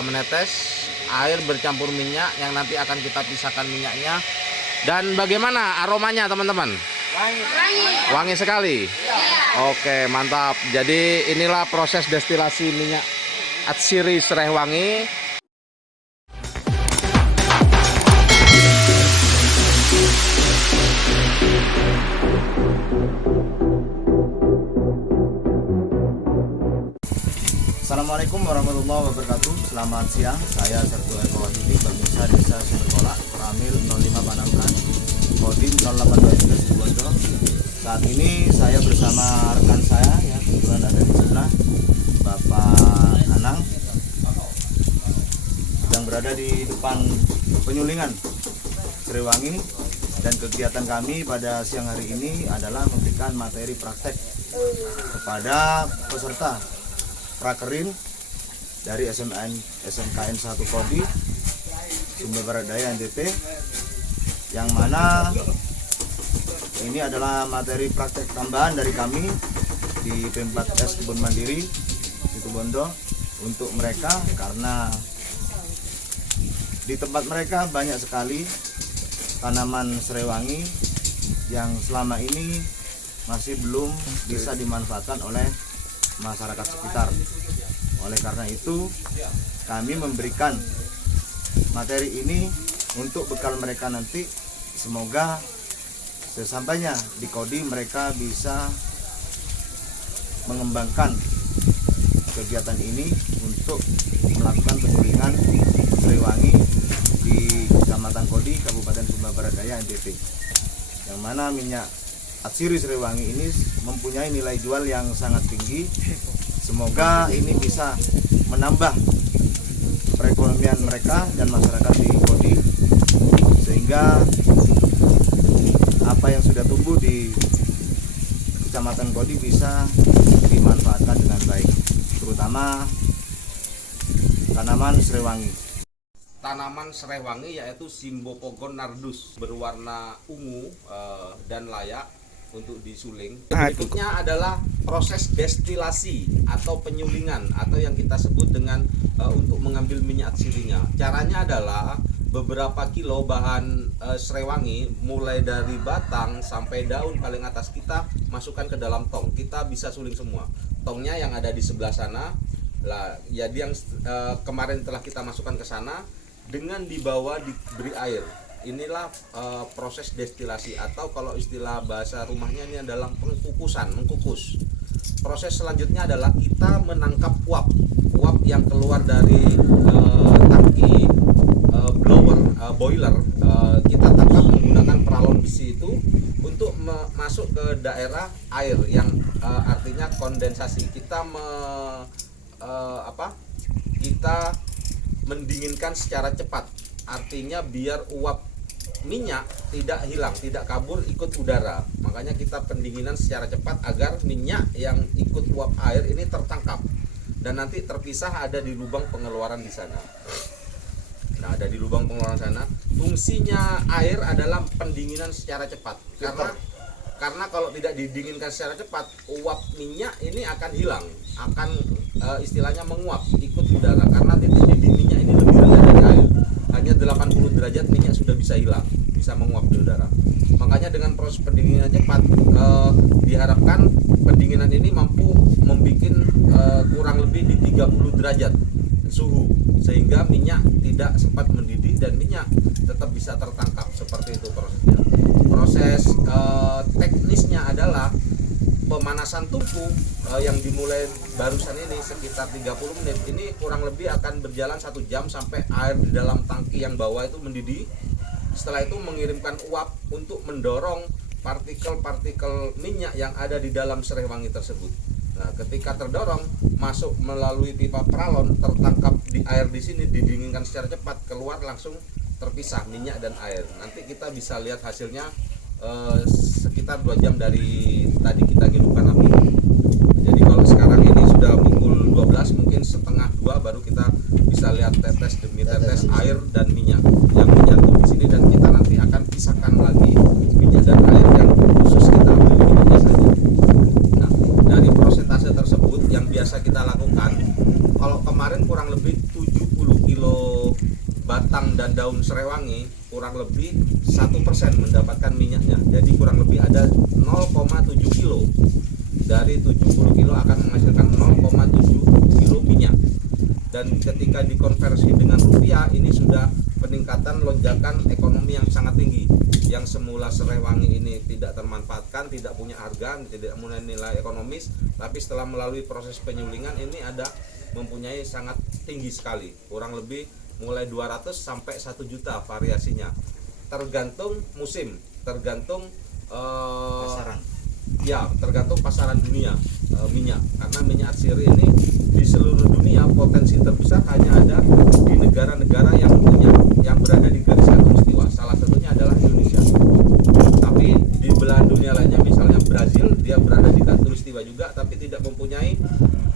menetes, air bercampur minyak yang nanti akan kita pisahkan minyaknya. Dan bagaimana aromanya teman-teman? Wangi sekali. Oke, mantap. Jadi inilah proses destilasi minyak Atsiri Srehwangi. Assalamualaikum warahmatullahi wabarakatuh. Selamat siang, saya Sertu Eko Wahyudi, Babinsa Desa Sumberkolak, Ramil 05 Panamkan, Kodim 082 Situbondo. Saat ini saya bersama rekan saya ya, kebetulan ada di sebelah, Bapak Anang, yang berada di depan penyulingan Srehwangi. Dan kegiatan kami pada siang hari ini adalah memberikan materi praktek kepada peserta prakerin dari SMKN 1 Kodi Sumber Barat Daya NTT, yang mana ini adalah materi praktek tambahan dari kami di P4S Kebun Mandiri Situbondo untuk mereka, karena di tempat mereka banyak sekali tanaman Srehwangi yang selama ini masih belum bisa dimanfaatkan oleh masyarakat sekitar. Oleh karena itu kami memberikan materi ini untuk bekal mereka nanti. Semoga sesampainya di Kodi mereka bisa mengembangkan kegiatan ini untuk melakukan penyulingan Srehwangi di Kecamatan Kodi, Kabupaten Sumber Barat Daya NTT, yang mana minyak Atsiri Srehwangi ini mempunyai nilai jual yang sangat tinggi. Semoga ini bisa menambah perekonomian mereka dan masyarakat di Kodi, sehingga apa yang sudah tumbuh di Kecamatan Kodi bisa dimanfaatkan dengan baik, terutama tanaman Srehwangi. Tanaman Srehwangi yaitu Cymbopogon nardus berwarna ungu dan layak untuk disuling. Berikutnya adalah proses destilasi atau penyulingan, atau yang kita sebut dengan untuk mengambil minyak atsirinya. Caranya adalah beberapa kilo bahan Srehwangi mulai dari batang sampai daun paling atas kita masukkan ke dalam tong. Kita bisa suling semua. Tongnya yang ada di sebelah sana. Lah, jadi yang kemarin telah kita masukkan ke sana dengan dibawa diberi air. Inilah proses destilasi, atau kalau istilah bahasa rumahnya ini adalah pengkukusan, mengkukus. Proses selanjutnya adalah kita menangkap uap yang keluar dari tangki boiler. Kita tangkap menggunakan peralon besi itu untuk masuk ke daerah air yang artinya kondensasi. Kita kita mendinginkan secara cepat, artinya biar uap minyak tidak hilang, tidak kabur ikut udara. Makanya kita pendinginan secara cepat agar minyak yang ikut uap air ini tertangkap dan nanti terpisah ada di lubang pengeluaran di sana. Nah, ada di lubang pengeluaran sana. Fungsinya air adalah pendinginan secara cepat, karena kalau tidak didinginkan secara cepat, uap minyak ini akan hilang, akan istilahnya menguap ikut udara, karena titik didih minyak ini lebih rendah dari air. Hanya 80 derajat minyak sudah bisa hilang, bisa menguap di udara. Makanya dengan proses pendinginan cepat diharapkan pendinginan ini mampu membuat kurang lebih di 30 derajat suhu, sehingga minyak tidak sempat mendidih dan minyak tetap bisa tertangkap. Seperti itu prosesnya. Proses teknisnya adalah pemanasan tungku yang dimulai barusan ini sekitar 30 menit. Ini kurang lebih akan berjalan 1 jam sampai air di dalam tangki yang bawah itu mendidih. Setelah itu mengirimkan uap untuk mendorong partikel-partikel minyak yang ada di dalam Srehwangi tersebut. Nah, ketika terdorong masuk melalui pipa peralon, tertangkap di air di sini, didinginkan secara cepat, keluar langsung terpisah minyak dan air. Nanti kita bisa lihat hasilnya sekitar 2 jam dari tadi kita hidupkan api. Jadi kalau sekarang ini sudah pukul 12, mungkin setengah 2 baru kita bisa lihat tetes demi tetes air dan minyak yang menjatuh di sini, dan kita nanti akan pisahkan lagi minyak dan air yang khusus kita ambil minyaknya saja. Nah, dari prosentase tersebut yang biasa kita lakukan, kalau kemarin kurang lebih 70 dan daun serewangi kurang lebih 1% mendapatkan minyaknya. Jadi kurang lebih ada 0,7 kilo dari 70 kilo akan menghasilkan 0,7 kilo minyak. Dan ketika dikonversi dengan rupiah, ini sudah peningkatan lonjakan ekonomi yang sangat tinggi. Yang semula serewangi ini tidak termanfaatkan, tidak punya harga, tidak punya nilai ekonomis, tapi setelah melalui proses penyulingan ini ada mempunyai sangat tinggi sekali, kurang lebih mulai 200 sampai 1 juta variasinya, tergantung musim, tergantung pasaran. ya tergantung pasaran dunia minyak, karena minyak atsiri ini di seluruh dunia potensi terbesar hanya ada di negara-negara yang berada di garis khatulistiwa, salah satunya adalah Indonesia. Tapi di belahan dunia lainnya, misalnya Brazil, dia berada di khatulistiwa juga, tapi tidak mempunyai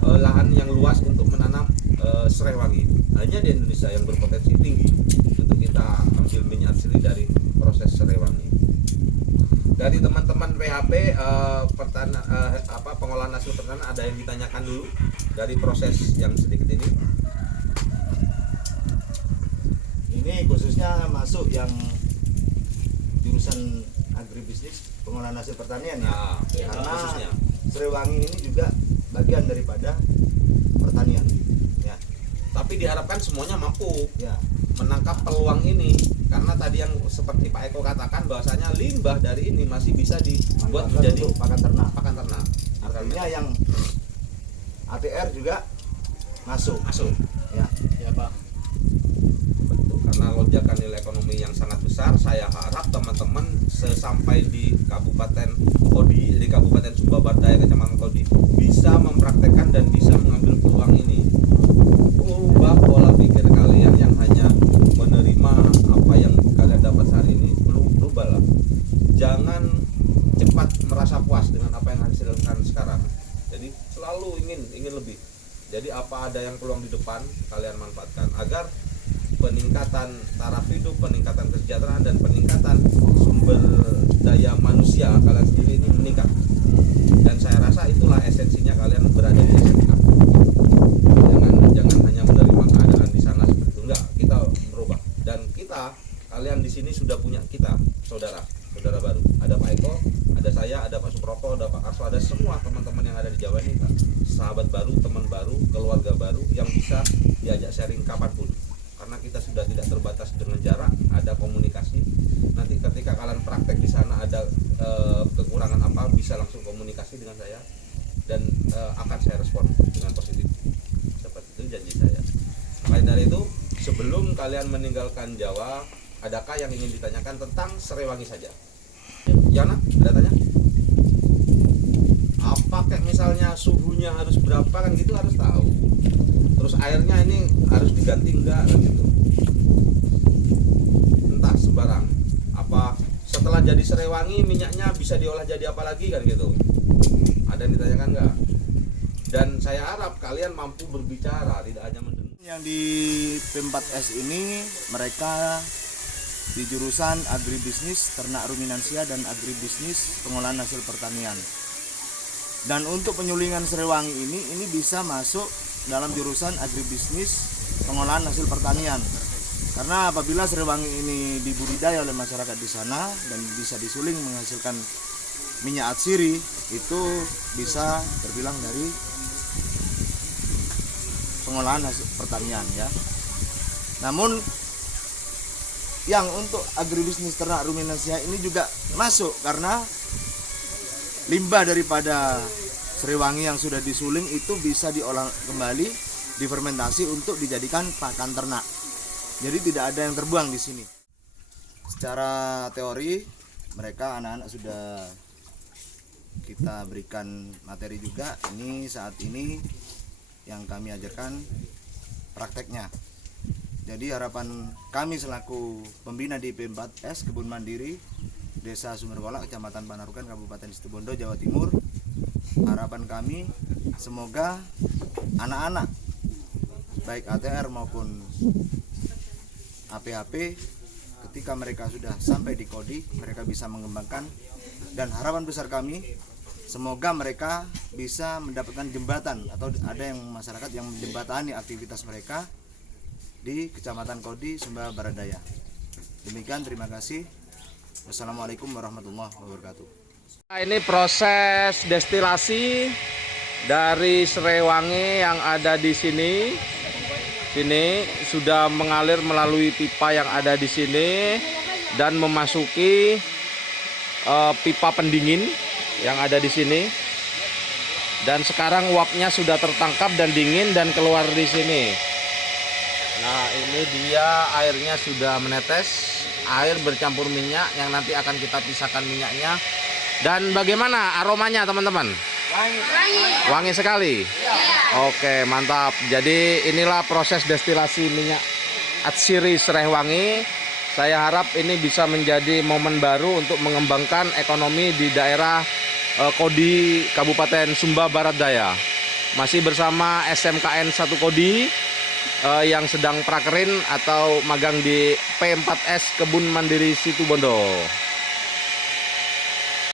lahan yang luas untuk menanam serewangi. Hanya di Indonesia yang berpotensi tinggi untuk kita ambil minyak atsiri dari proses serewangi. Dari teman-teman PHP pengolahan hasil pertanian, ada yang ditanyakan dulu dari proses yang sedikit ini? Ini khususnya masuk yang jurusan agribisnis pengolahan hasil pertanian ya. Nah, Karena khususnya. serewangi ini juga bagian daripada pertanian. Ya, Tapi diharapkan semuanya mampu ya. menangkap peluang ini, karena tadi yang seperti Pak Eko katakan bahwasanya limbah dari ini masih bisa dibuat Manfaatkan menjadi untuk pakan ternak. pakan ternak. Artinya yang ATR juga masuk. Ya. Ya Pak. Betul, karena lonjakan nilai ekonomi yang sangat besar, saya harap teman-teman sesampai di Kabupaten Kodi, di Kabupaten Sumba Barat Daya, Kecamatan Kodi, bisa mempraktekkan dan bisa mengambil peluang ini. Ubah pola pikir kalian yang hanya menerima apa yang kalian dapat hari ini, belum berubah lah. Jangan cepat merasa puas dengan apa yang hasilkan sekarang. Jadi selalu ingin lebih. Jadi apa ada yang peluang di depan, kalian manfaatkan agar peningkatan taraf hidup, peningkatan kesejahteraan, dan peningkatan sumber daya manusia kalian sendiri ini meningkat. Dan saya rasa itulah esensinya kalian berada di SMK. Jangan hanya menerima keadaan di sana seperti itu. Enggak, kita berubah. Dan kalian di sini sudah punya kita, saudara baru. Ada Pak Eko, ada saya, ada Pak Suproko, ada Pak Arso, ada semua teman-teman yang ada di Jawa ini, Pak. Sahabat baru, teman baru, keluarga baru yang bisa diajak sharing kapanpun. Karena kita sudah tidak terbatas dengan jarak, ada komunikasi. Nanti ketika kalian praktek di sana ada kekurangan apa, bisa langsung komunikasi dengan saya dan akan saya respon dengan positif. Seperti itu janji saya. Selain dari itu, sebelum kalian meninggalkan Jawa, adakah yang ingin ditanyakan tentang serewangi saja? Yana, ada tanya? Apa kayak misalnya suhunya harus berapa kan gitu, harus tahu. Terus airnya ini harus diganti enggak kan gitu. Entah sembarang. Apa setelah jadi serewangi minyaknya bisa diolah jadi apa lagi kan gitu. Ada yang ditanyakan enggak? Dan saya harap kalian mampu berbicara, tidak hanya mendengar. Yang di P4S ini mereka di jurusan agribisnis ternak ruminansia dan agribisnis pengolahan hasil pertanian. Dan untuk penyulingan serewangi ini bisa masuk dalam jurusan agribisnis pengolahan hasil pertanian. Karena apabila serewangi ini dibudidaya oleh masyarakat di sana dan bisa disuling menghasilkan minyak atsiri, itu bisa terbilang dari pengolahan hasil pertanian ya. Namun yang untuk agribisnis ternak ruminansia ini juga masuk karena limbah daripada serewangi yang sudah disuling itu bisa diolah kembali, difermentasi untuk dijadikan pakan ternak. Jadi tidak ada yang terbuang di sini. Secara teori mereka anak-anak sudah kita berikan materi juga. Ini saat ini yang kami ajarkan prakteknya. Jadi harapan kami selaku pembina di P4S Kebun Mandiri Desa Sumerwala, Kecamatan Panarukan, Kabupaten Situbondo, Jawa Timur, harapan kami semoga anak-anak baik ATR maupun APHP ketika mereka sudah sampai di Kodi, mereka bisa mengembangkan, dan harapan besar kami semoga mereka bisa mendapatkan jembatan atau ada yang masyarakat yang menjembatani aktivitas mereka di Kecamatan Kodi, Sumba Barat Daya. Demikian, terima kasih. Wassalamualaikum warahmatullahi wabarakatuh. Nah, ini proses destilasi dari serai wangi yang ada di sini. Sini sudah mengalir melalui pipa yang ada di sini dan memasuki pipa pendingin yang ada di sini. Dan sekarang uapnya sudah tertangkap dan dingin dan keluar di sini. Nah, ini dia airnya sudah menetes, air bercampur minyak yang nanti akan kita pisahkan minyaknya. Dan bagaimana aromanya, teman-teman? Wangi sekali. Oke, mantap. Jadi inilah proses destilasi minyak atsiri serai wangi. Saya harap ini bisa menjadi momen baru untuk mengembangkan ekonomi di daerah Kodi, Kabupaten Sumba Barat Daya. Masih bersama SMKN 1 Kodi yang sedang prakerin atau magang di P4S Kebun Mandiri Situbondo.